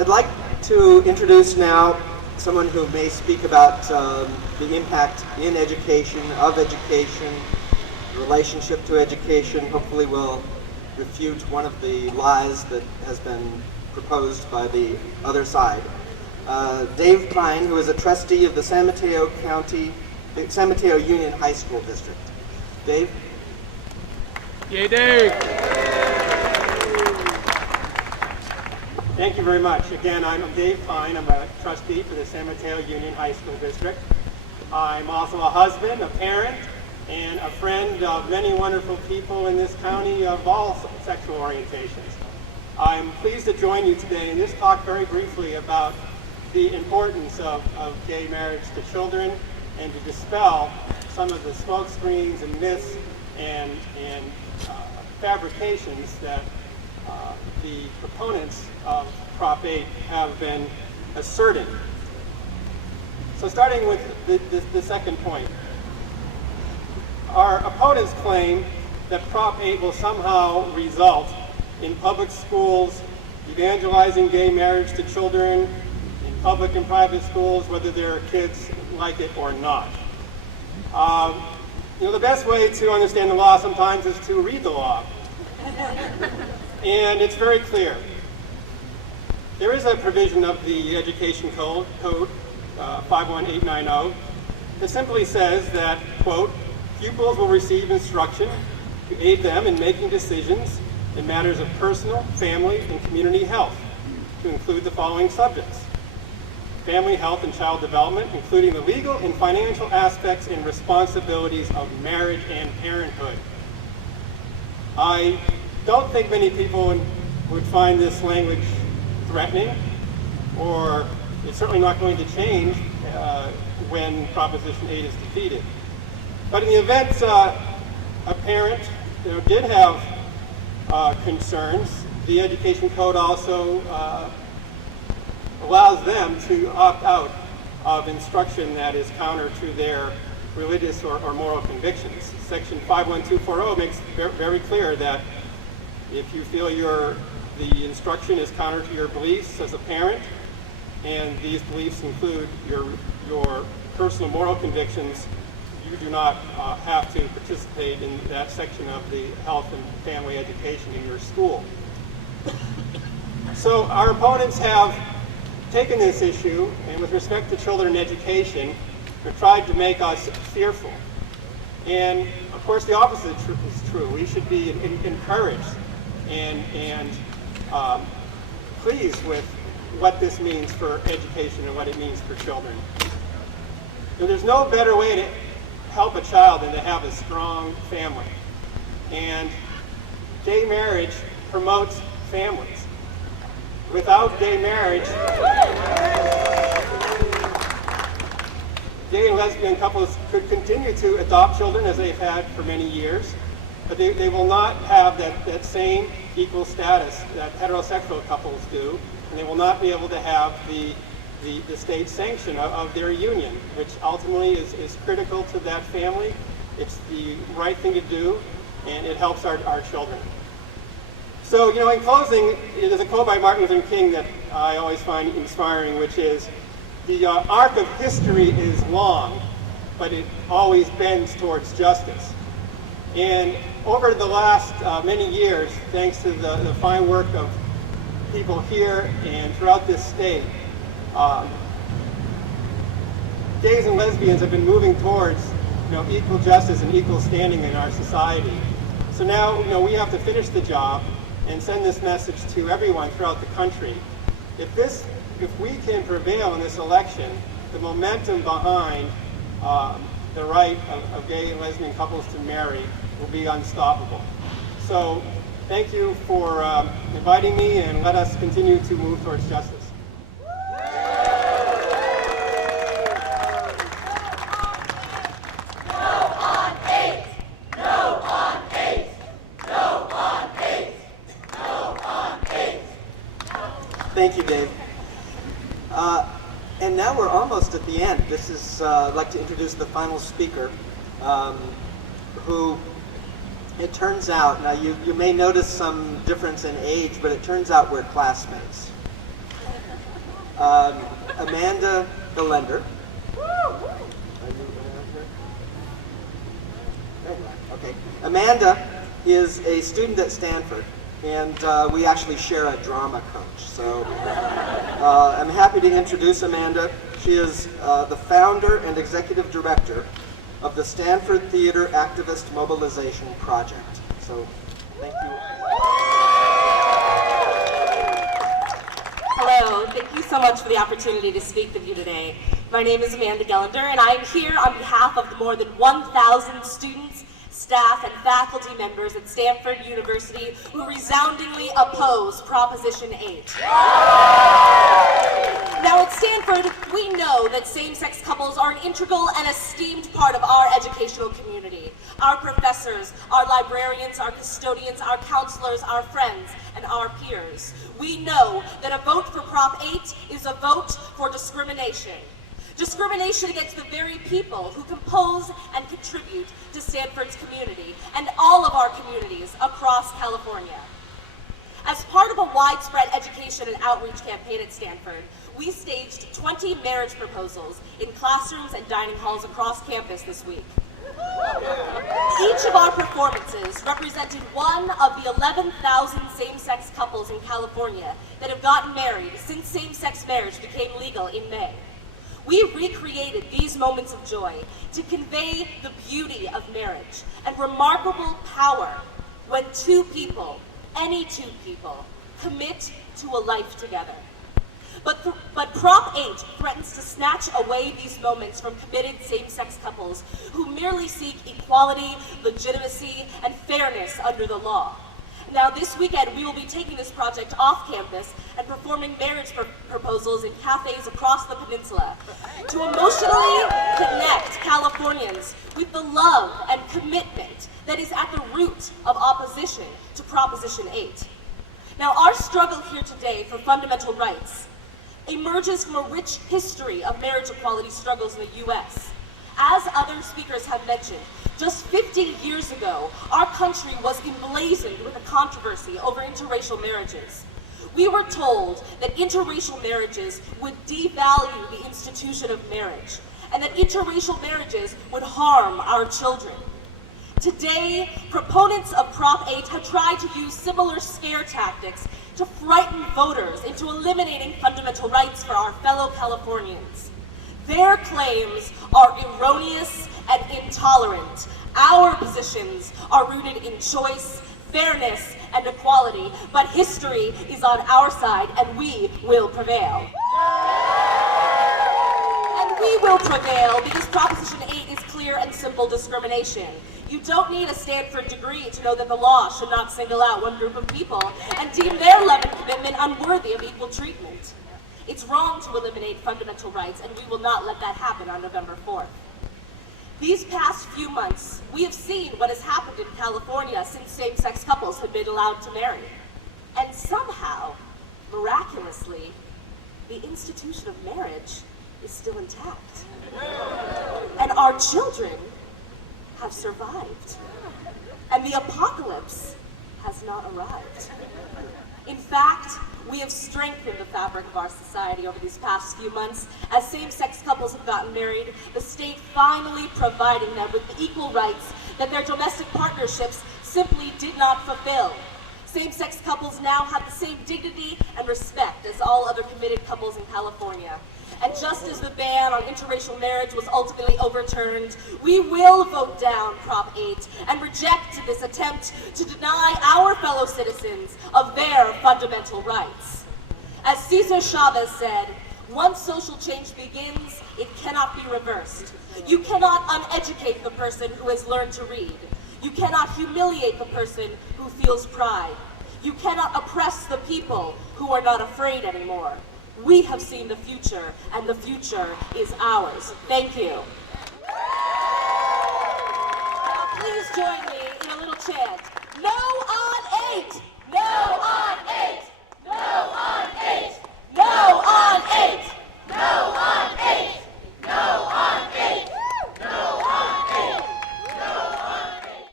I'd like to introduce now someone who may speak about the impact in education, of education, relationship to education. Hopefully will refute one of the lies that has been proposed by the other side. Dave Pine, who is a trustee of the San Mateo Union High School District. Dave? Yay, Dave! Thank you very much. Again, I'm Dave Pine. I'm a trustee for the San Mateo Union High School District. I'm also a husband, a parent, and a friend of many wonderful people in this county of all sexual orientations. I'm pleased to join you today and just talk very briefly about the importance of gay marriage to children and to dispel some of the smoke screens and myths and fabrications that the proponents of Prop 8 have been asserting. So starting with the second point. Our opponents claim that Prop 8 will somehow result in public schools evangelizing gay marriage to children, in public and private schools, whether their kids like it or not. The best way to understand the law sometimes is to read the law. And it's very clear. There is a provision of the Education Code 51890, that simply says that, quote, pupils will receive instruction to aid them in making decisions in matters of personal, family, and community health, to include the following subjects: family health and child development, including the legal and financial aspects and responsibilities of marriage and parenthood. I don't think many people would find this language threatening, or it's certainly not going to change when Proposition 8 is defeated. But in the event a parent did have concerns, the Education Code also allows them to opt out of instruction that is counter to their religious or moral convictions. Section 51240 makes very clear that if you feel the instruction is counter to your beliefs as a parent, and these beliefs include your personal moral convictions, you do not have to participate in that section of the health and family education in your school. So our opponents have taken this issue, and with respect to children education, have tried to make us fearful. And of course the opposite is true. We should be encouraged and pleased with what this means for education and what it means for children. There's no better way to help a child than to have a strong family. And gay marriage promotes families. Without gay marriage, gay and lesbian couples could continue to adopt children as they've had for many years, but they will not have that same equal status that heterosexual couples do, and they will not be able to have the state sanction of their union, which ultimately is critical to that family. It's the right thing to do, and it helps our children. So, in closing, there's a quote by Martin Luther King that I always find inspiring, which is, the arc of history is long, but it always bends towards justice. And over the last many years, thanks to the fine work of people here and throughout this state, gays and lesbians have been moving towards equal justice and equal standing in our society. So now we have to finish the job and send this message to everyone throughout the country. If we can prevail in this election, the momentum behind the right of gay and lesbian couples to marry will be unstoppable. So thank you for inviting me, and let us continue to move towards justice. Thank you, Dave. And now we're almost at the end. This is, I'd like to introduce the final speaker, who, it turns out, now you may notice some difference in age, but it turns out we're classmates. Amanda Gelender. Okay. Amanda is a student at Stanford, and we actually share a drama coach. So I'm happy to introduce Amanda. She is the founder and executive director of the Stanford Theater Activist Mobilization Project. So thank you. Hello, thank you so much for the opportunity to speak with you today. My name is Amanda Gelender, and I am here on behalf of the more than 1,000 students, staff, and faculty members at Stanford University who resoundingly oppose Proposition 8. Now at Stanford, we know that same-sex couples are an integral and esteemed part of our educational community. Our professors, our librarians, our custodians, our counselors, our friends, and our peers. We know that a vote for Prop 8 is a vote for discrimination. Discrimination against the very people who compose and contribute to Stanford's community and all of our communities across California. As part of a widespread education and outreach campaign at Stanford, we staged 20 marriage proposals in classrooms and dining halls across campus this week. Each of our performances represented one of the 11,000 same-sex couples in California that have gotten married since same-sex marriage became legal in May. We recreated these moments of joy to convey the beauty of marriage and remarkable power when two people, any two people, commit to a life together. But Prop 8 threatens to snatch away these moments from committed same-sex couples who merely seek equality, legitimacy, and fairness under the law. Now this weekend we will be taking this project off campus and performing marriage proposals in cafes across the peninsula to emotionally connect Californians with the love and commitment that is at the root of opposition to Proposition 8. Now our struggle here today for fundamental rights emerges from a rich history of marriage equality struggles in the U.S. As other speakers have mentioned, just 50 years ago, our country was emblazoned with a controversy over interracial marriages. We were told that interracial marriages would devalue the institution of marriage, and that interracial marriages would harm our children. Today, proponents of Prop 8 have tried to use similar scare tactics to frighten voters into eliminating fundamental rights for our fellow Californians. Their claims are erroneous and intolerant. Our positions are rooted in choice, fairness, and equality, but history is on our side and we will prevail. And we will prevail because Proposition 8 is clear and simple discrimination. You don't need a Stanford degree to know that the law should not single out one group of people and deem their love and commitment unworthy of equal treatment. It's wrong to eliminate fundamental rights, and we will not let that happen on November 4th. These past few months, we have seen what has happened in California since same-sex couples have been allowed to marry. And somehow, miraculously, the institution of marriage is still intact. And our children have survived. And the apocalypse has not arrived. In fact, we have strengthened the fabric of our society over these past few months. As same-sex couples have gotten married, the state finally providing them with the equal rights that their domestic partnerships simply did not fulfill. Same-sex couples now have the same dignity and respect as all other committed couples in California. And just as the ban on interracial marriage was ultimately overturned, we will vote down Prop 8 and reject this attempt to deny our fellow citizens of their fundamental rights. As Cesar Chavez said, once social change begins, it cannot be reversed. You cannot uneducate the person who has learned to read. You cannot humiliate the person who feels pride. You cannot oppress the people who are not afraid anymore. We have seen the future, and the future is ours. Thank you. Now, please join me in a little chant.